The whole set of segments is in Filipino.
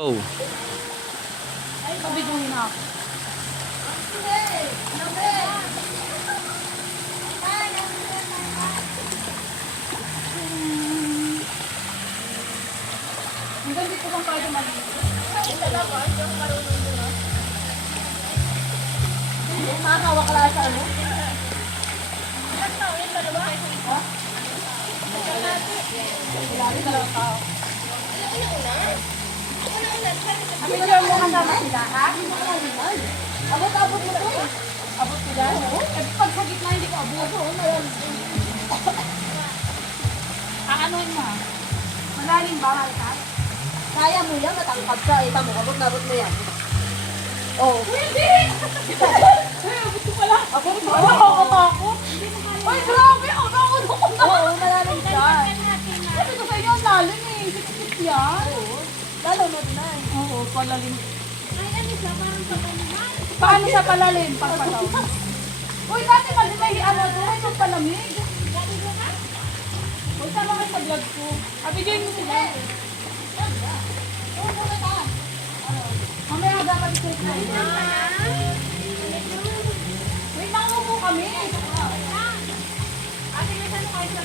Oh. Ay, pabiguhin na ako. Hanggang dito kang tayo maliit. Ito na ba? Hindi ako marunong doon, ha? Makakawa ka lang sa ano? Ilang tao yun, dalawa? Ha? Ilari dalawang tao. Ano yung mga kasama sila, ha? Abot-abot mo to. Abot sila? Eh, pag sa gitna hindi ko abot. Aanoin mo, ha? Malalim ba, Marikat? Kaya mo yan, matangkad ka. Ita mo, abot-abot mo yan. Oo. Hindi! Abot ko pala. Abot ko pala. Nakakatakot. Ay, grabe! Ang takot ko na. Oo, malalim dyan. Sabi ko sa inyo, ang lalim eh. Sikit yan. Lalo mo din na. Oo, palalim. Paano siya palalim? Pagpalaw. Uy, dati kasi may ano doon, may magpalamig. Uy, sama kayo sa vlog ko. Abigyan mo sila. Mamaya dapat i-check na. Wait, nangupo kami. Ate, may saan kayo sa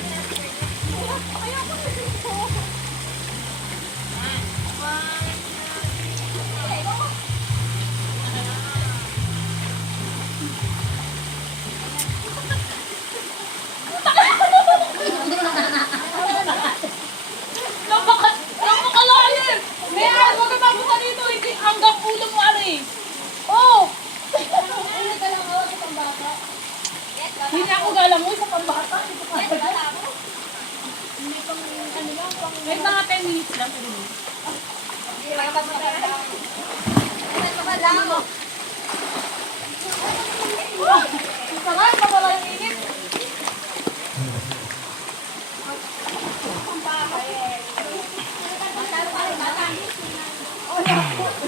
ayoko sa dito. Napakalalim! May wag ka mabuka dito, hindi hanggang ulo mo, Ari. Oh! Hindi ako galangoy sa pambata. May mga 10 minutes lang. Sarap, mawala yung init.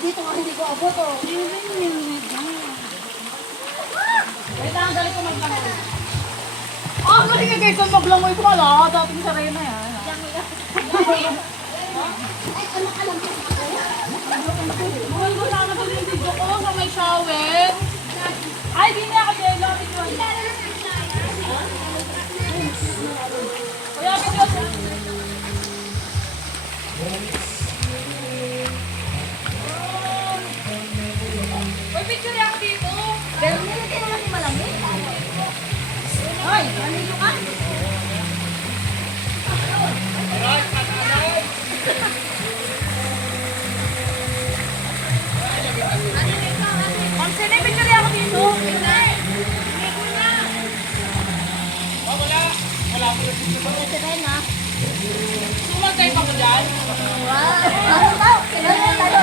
Dito nga hindi ko abot, oh. Wait lang, galing ko maglangoy. Ah, mali ka guys, kung maglangoy ko wala. Dating sa Reyna yan. Mahal ko sana pag yung video ko sa may shower. Ay, di niya ako dyan. Lapit ko. Kuya, video. Uy, picture niya ako dito. Pero hindi naman yung malamig. Hoy, nandito ka? Ma'am, sino yung picture niya ako dito? Ito na yun, ha? Sumagkay pa ko dyan? Wow! Ano ba? Kailangan tayo.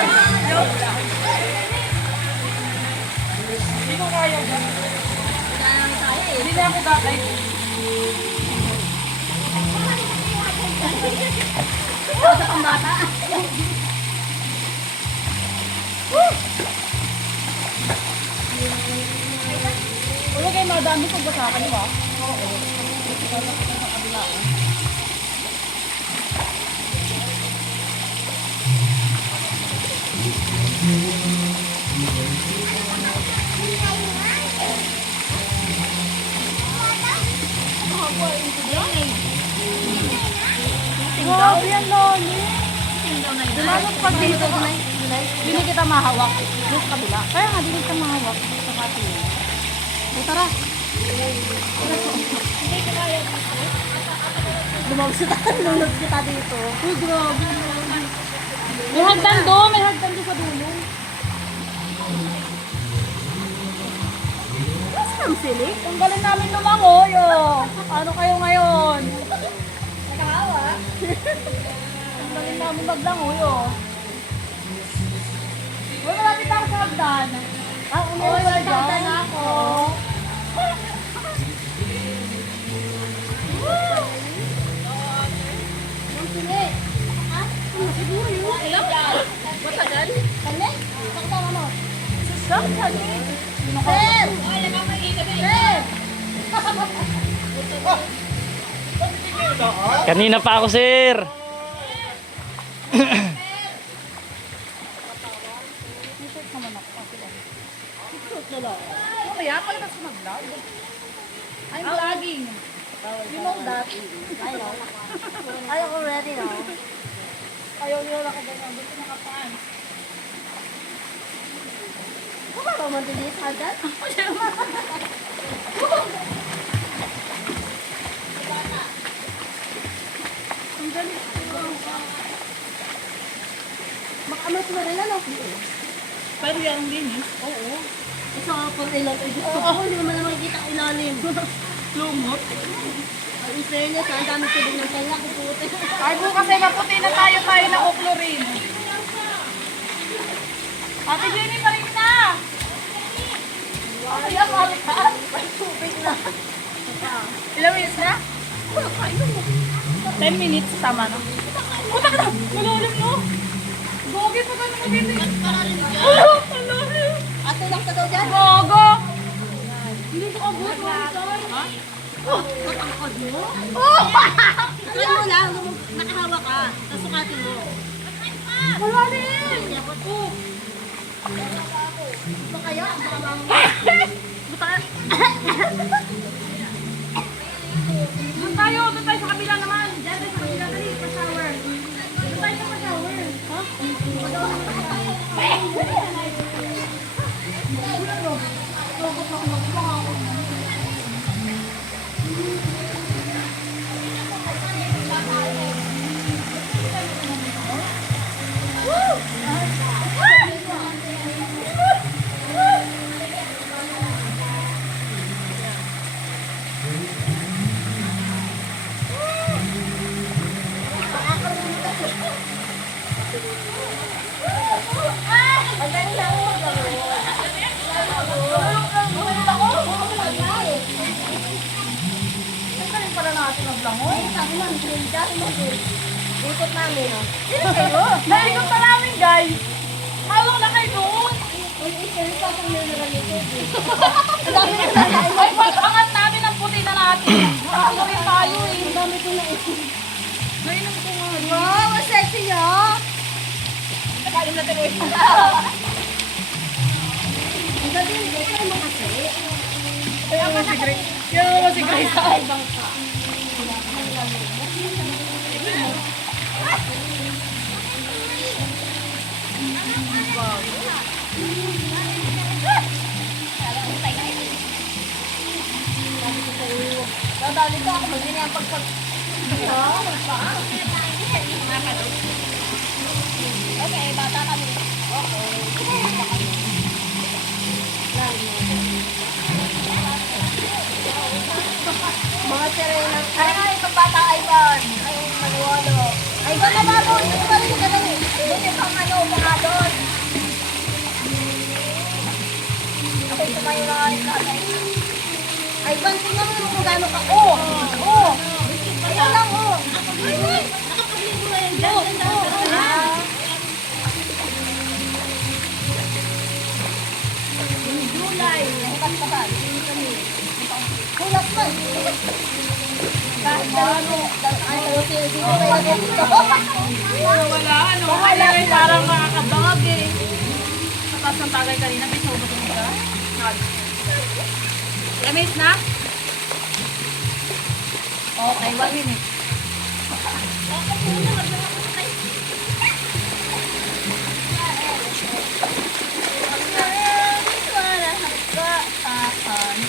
Hindi ko kaya dyan. Kailangan tayo, eh. Hindi na ako gagay. Ito sa pambata. Wala kayo madami kung basakan, di ba? Grabe yan, Loli. Lalo pag dito, hindi kita mahawak. Doon sa kabila. Kaya nga, hindi kita mahawak. Sa kati. O, tara. Lumabas kita dito. Uy, grabe. May hagdan doon. May hagdan doon sa dulo. Saan ang silik? Ang galing namin lumangoy, oh. Ano kayo ngayon? Nakahawa. Ang galing namin maglangoy, oh. Uy, malapit ako sa hagdan. Ah, Uy, umiwas hagdan na ako. Ang silik. Ha? Siguro yun. Ilang? Matagal? Kali? Pakasama mo. Saan? Sir! Sir! Kanina pa ako, sir. na lang. Mamaya, pagkatapos sa mag-vlog. I'm vlogging. You know that? I know. I already know. Ayaw nila nakaganyan. Gusto nakapan. Come on, Roman, did you have that? Ang galing. Makamot mo rin, ano? Pero yan din eh. Oo. Isa nga po ilan. Ay, gusto ko, hindi naman na makikita ang ilalim. Lumot. In fairness, ang dami tubig ng kanya, kuputi. Ay, bukas ay maputi na tayo na oklorin. Ate Jenny, parin na! Ay, ang marikaan. May tubig na. Ilang minutes na? 10 minutes, tama na. Puta ka na! Malalim no! Gogi pa ka naman dito eh. Malalim! Ate lang ka daw dyan? Gogo! Hindi ko abot, Ha? Matangkod mo? Oh! Tuwan mo lang, nakahawa ka. Tapos sukatin mo. Malalim! Oh. Ito kaya? Butaan! Doon tayo sa kabila naman. Diyan tayo sa kabila, dali, pa-shower. Doon tayo sa pa-shower. Ha? Ang galing pala natin maglangoy. Sabi mo, dati mo, ikot namin, oh. Naikot pa namin, guys. Hawak na kayo doon. Uy, isa pa kung mineral nito. Ang dami na nakain. Ay, pag-angat namin ang puti na natin. Ano rin tayo eh. Ang dami ko naisip. Nainom ko nga. Wow, ang sexy niya. Nakalim na tuloy. Ang galing, ito mo kasi. Kaya mo si Grace. Kaya mo si Grace sa ibang ka. Dadali ko ako, magiging ang pagpag... Okay, bata kami. Mga sirena. Ay, nga, itong bata, Ivan. Ay, maniwalo. Ivan, na bago. Ito pa rin ka dali. Doon yung pang ano, mga doon. Ako'y tumayo na nga rin natin. Ivan, tingnan mo kung gano'n ka. Oh! Oh! Ayan lang, oh! Nakapagligo na yan dyan. Yung July, nahibat ka ba? Hulak man. Kahit ano, ano, sino kayo dito? Wala, ano? Wala rin parang makakabangag eh. Sa taas ng tagay kanina, may sobat mo ka. Lamis na? Okay, 1 minute.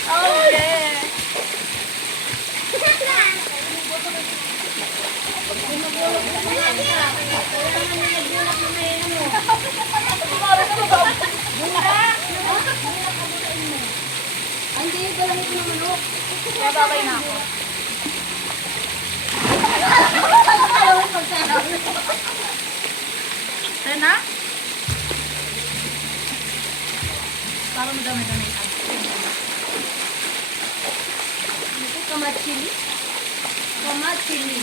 Oh yeah! Hindi, walang ito ng manok. Kaya babay na ako. Kaya na? Para madami-dami. Kamachili. Kamachili.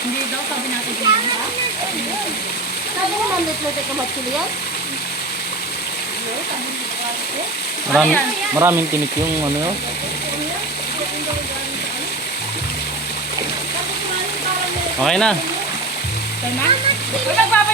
Hindi daw, sabi natin din. Sabi mo naman dito tayo kamachili yan? Maraming tinik yung ano yun. Okay na. Kaya na? Uy, magpapa